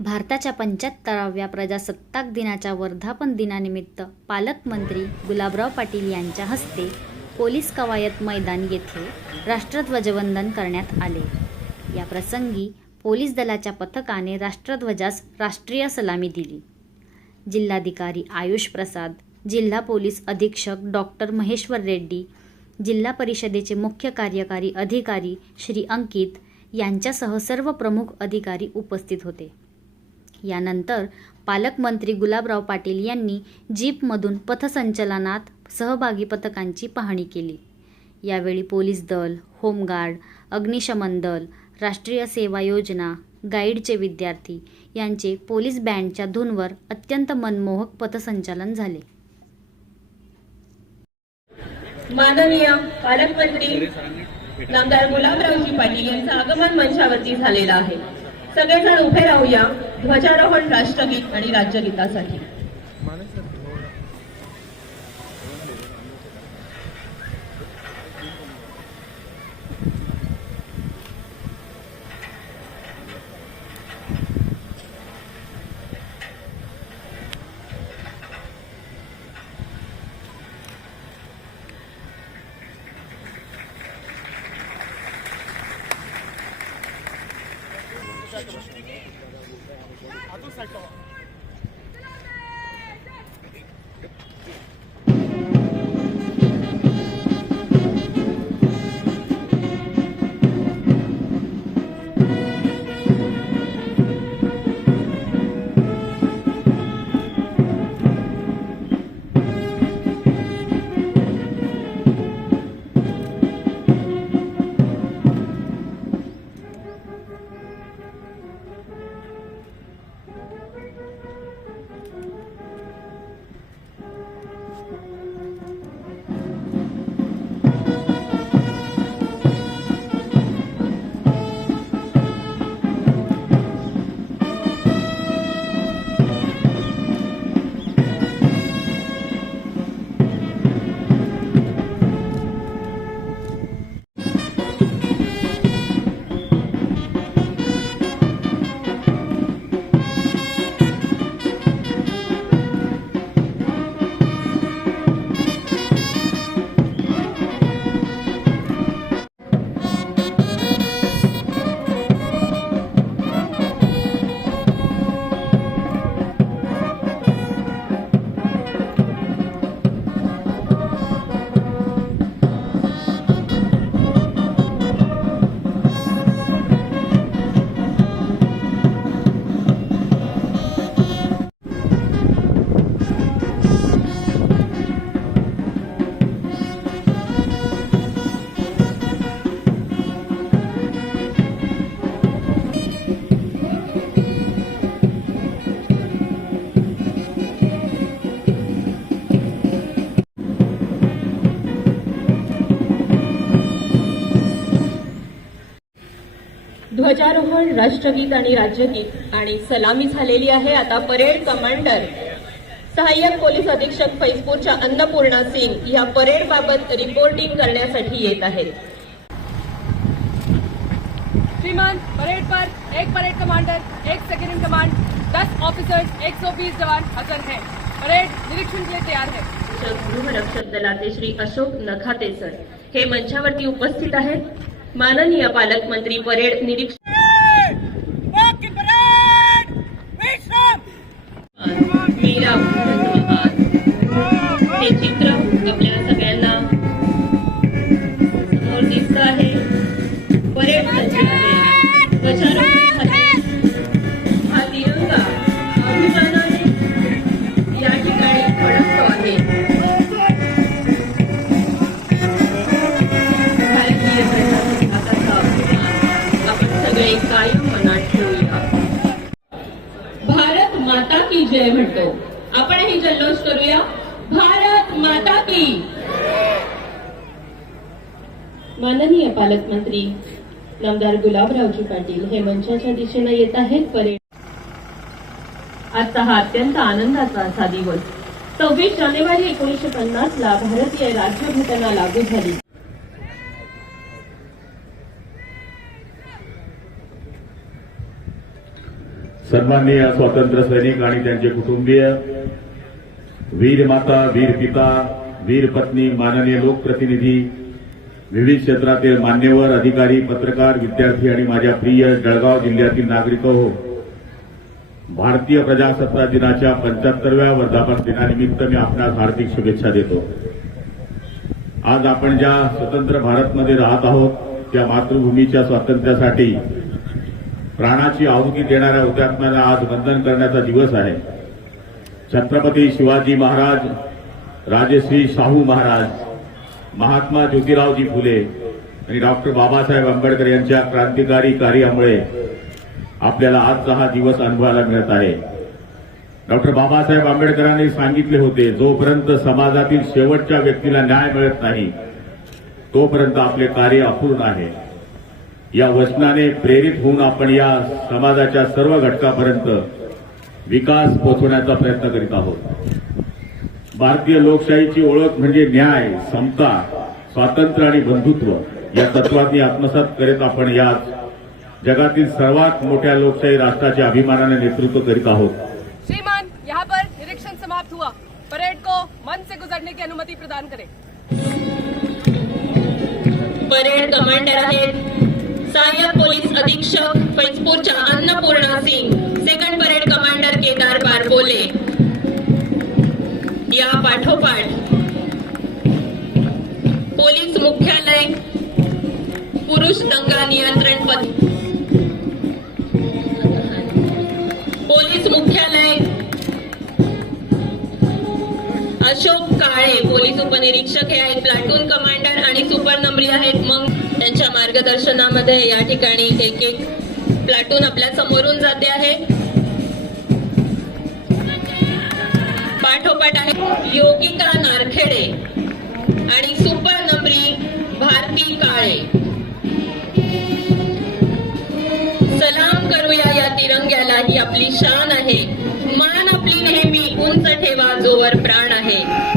भारताच्या पंच्याहत्तराव्या प्रजासत्ताक दिनाच्या वर्धापन दिनानिमित्त पालकमंत्री गुलाबराव पाटील यांच्या हस्ते पोलीस कवायत मैदान येथे राष्ट्रध्वजवंदन करण्यात आले. या प्रसंगी पोलीस दलाच्या पथकाने राष्ट्रध्वजास राष्ट्रीय सलामी दिली. जिल्हाधिकारी आयुष प्रसाद जिल्हा पोलीस अधीक्षक डॉक्टर महेश्वर रेड्डी जिल्हा परिषदेचे मुख्य कार्यकारी अधिकारी श्री अंकित यांच्यासह सर्व प्रमुख अधिकारी उपस्थित होते. यानंतर पालकमंत्री गुलाबराव पाटील यांनी जीपमधून पथसंचलनात सहभागी पथकांची पाहणी केली. यावेळी पोलीस दल होमगार्ड अग्निशमन दल राष्ट्रीय सेवा योजना गाईडचे विद्यार्थी यांचे पोलीस बँडच्या धूनवर अत्यंत मनमोहक पथसंचलन झाले. माननीय पालकमंत्री नामदार गुलाबरावजी पाटील यांचं आगमन मंचावरती झालेलं आहे. सगळेजण उभे राहूया ध्वजारोहण राष्ट्रगीत आणि राज्यगीतासाठी. 살짝. 아또 살짝. ध्वजारोहण राष्ट्रगीत आणि राज्यगीत आणि सलामी झालेली आहे. आता परेड कमांडर सहाय्यक पोलीस अधीक्षक फैजपूरच्या अन्नपूर्णा सिंग या परेड बाबत रिपोर्टिंग करण्यासाठी येत आहेत. श्रीमान परेड पर एक परेड कमांडर एक सेकेंड इन कमांड दस ऑफिसर्स 120 जवान हाजिर हैं। परेड निरीक्षण के लिए तैयार है। गृहरक्षक दलाचे श्री अशोक नखाते सर हे मंचावरती उपस्थित आहेत. माननीय पालकमंत्री परेड निरीक्षक मीरा हे चित्र आपल्या सगळ्यांना समोर दिसत आहे. परेड सज्ज ध्वजारोहण जय म्हणतो? आपणही जल्लोष करूया. भारत माता की. माननीय पालकमंत्री नमदार गुलाबरावजी पाटील हे मंचाच्या दिशेने येत आहेत. परेड आजचा हा अत्यंत आनंदाचा असा दिवस. सव्वीस जानेवारी एकोणीसशे पन्नास ला भारतीय राज्यघटना लागू झाली. सन्माननीय स्वातंत्र्य सैनिक आणि त्यांचे कुटुंबीय वीर माता वीर पिता वीर पत्नी माननीय लोकप्रतिनिधी विविध क्षेत्रातील मान्यवर अधिकारी पत्रकार विद्यार्थी आणि माझ्या प्रिय जळगाव जिल्ह्यातील नागरिक हो भारतीय प्रजासत्ताक दिनाच्या पंच्याहत्तरव्या वर्धापन दिनानिमित्त मी आपणास हार्दिक शुभेच्छा देतो. आज आपण ज्या स्वतंत्र भारतमध्ये राहत आहोत त्या मातृभूमीच्या स्वातंत्र्यासाठी प्राणाची आहुती देणाऱ्या हुतात्म्यांना आज वंदन करण्याचा दिवस आहे. छत्रपती शिवाजी महाराज राजश्री शाहू महाराज महात्मा ज्योतिरावजी फुले आणि डॉक्टर बाबासाहेब आंबेडकर यांच्या क्रांतिकारी कार्यामुळे आपल्याला आजचा हा दिवस अनुभवायला मिळत आहे. डॉक्टर बाबासाहेब आंबेडकरांनी सांगितले होते जोपर्यंत समाजातील शेवटच्या व्यक्तीला न्याय मिळत नाही तोपर्यंत आपले कार्य अपूर्ण आहे. या वचनाने प्रेरित होऊन आपण या समाजाच्या सर्व घटकापर्यंत विकास पोहोचवण्याचा प्रयत्न करीत आहोत. भारतीय लोकशाहीची ओळख म्हणजे न्याय समता स्वातंत्र्य आणि बंधुत्व या तत्वांनी आत्मसात करीत आपण या जगातील सर्वात मोठ्या लोकशाही राष्ट्राच्या अभिमानाने नेतृत्व करीत आहोत. श्रीमान यहाँ पर निरीक्षण समाप्त हुआ। परेड को मन से गुजरने की अनुमति प्रदान करें। परेड कमांडर आहेत सहाय्यक पोलीस अधीक्षक फैजपूरच्या Annapurna Singh second parade commander Kedar Barbole. या पाठोपाठ पोलीस मुख्यालय पुरुष दंगा नियंत्रण पद पोलीस मुख्यालय अशोक काळे पोलीस उपनिरीक्षक हे आहेत. प्लाटून कमांडर आणि सुपर नंबरी आहेत. मग त्यांच्या मार्गदर्शनामध्ये या ठिकाणी एक एक प्लाटून आपल्या समोरून जाते आहे. पाठोपाठ आहे योगिका नारखेडे आणि सुपर नंबरी भारती काळे. सलाम करूया या तिरंग्याला ही आपली शान आहे. मान आपली नेहमी उंच ठेवा जोवर प्राण आहे.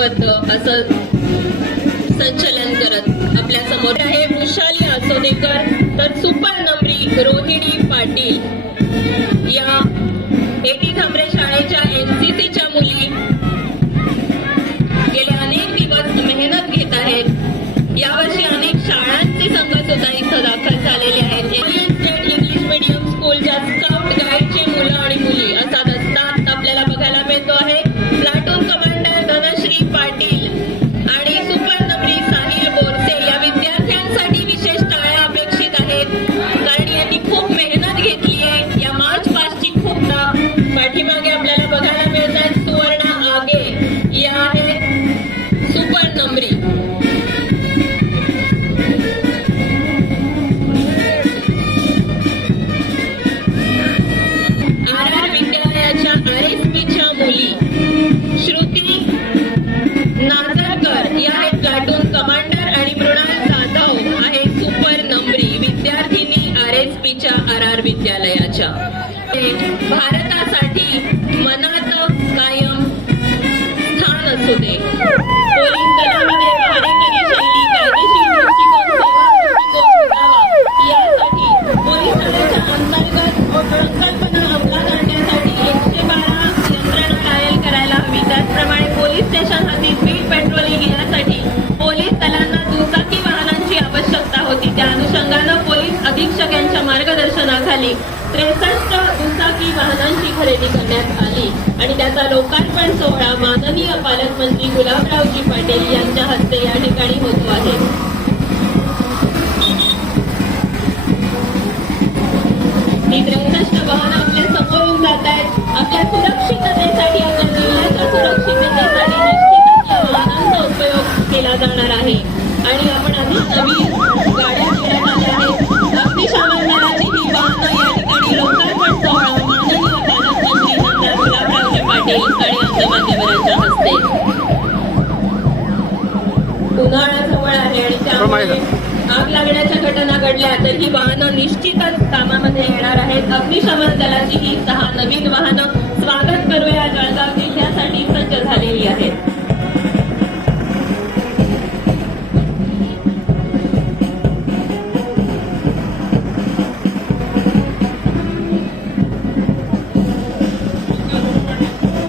अतिशय असं संचलन करत आपल्यासमोर. आहे वृषाली आसोदेकर तर सुपर नंबरी रोहिणी पाटील. होते. असू पोलीस शैली कायदेशीर दृष्टिकोन यासाठी अंतर्गत संकल्पना अंमलात आणण्यासाठी एकशे बारा यंत्रणा कायल करायला हवी. त्याचप्रमाणे पोलीस स्टेशन हद्दीत बीट पेट्रोलिंग येण्यासाठी पोलीस दलांना दुचाकी वाहनांची आवश्यकता होती. त्या अनुषंगानं पोलीस अधीक्षक यांच्या मार्गदर्शनाखाली त्रेसष्ट दुचाकी वाहनांची खरेदी करण्यात आली. आणि त्याचा लोकार्पण सोहळा माननीय पालकमंत्री गुलाबरावजी पाटील यांच्या हस्ते या ठिकाणी होतो आहे. ही त्रेसष्ट वाहनं आपल्या समोरून जात आहेत. आपल्या सुरक्षिततेसाठी आपण जिल्ह्याच्या सुरक्षिततेसाठी घटना तर ही वाहनं निश्चितच कामामध्ये येणार आहेत. अग्निशमन दलाची ही सहा नवीन वाहनं स्वागत करूया जळगाव जिल्ह्यासाठी. सज्ज झालेली आहेत.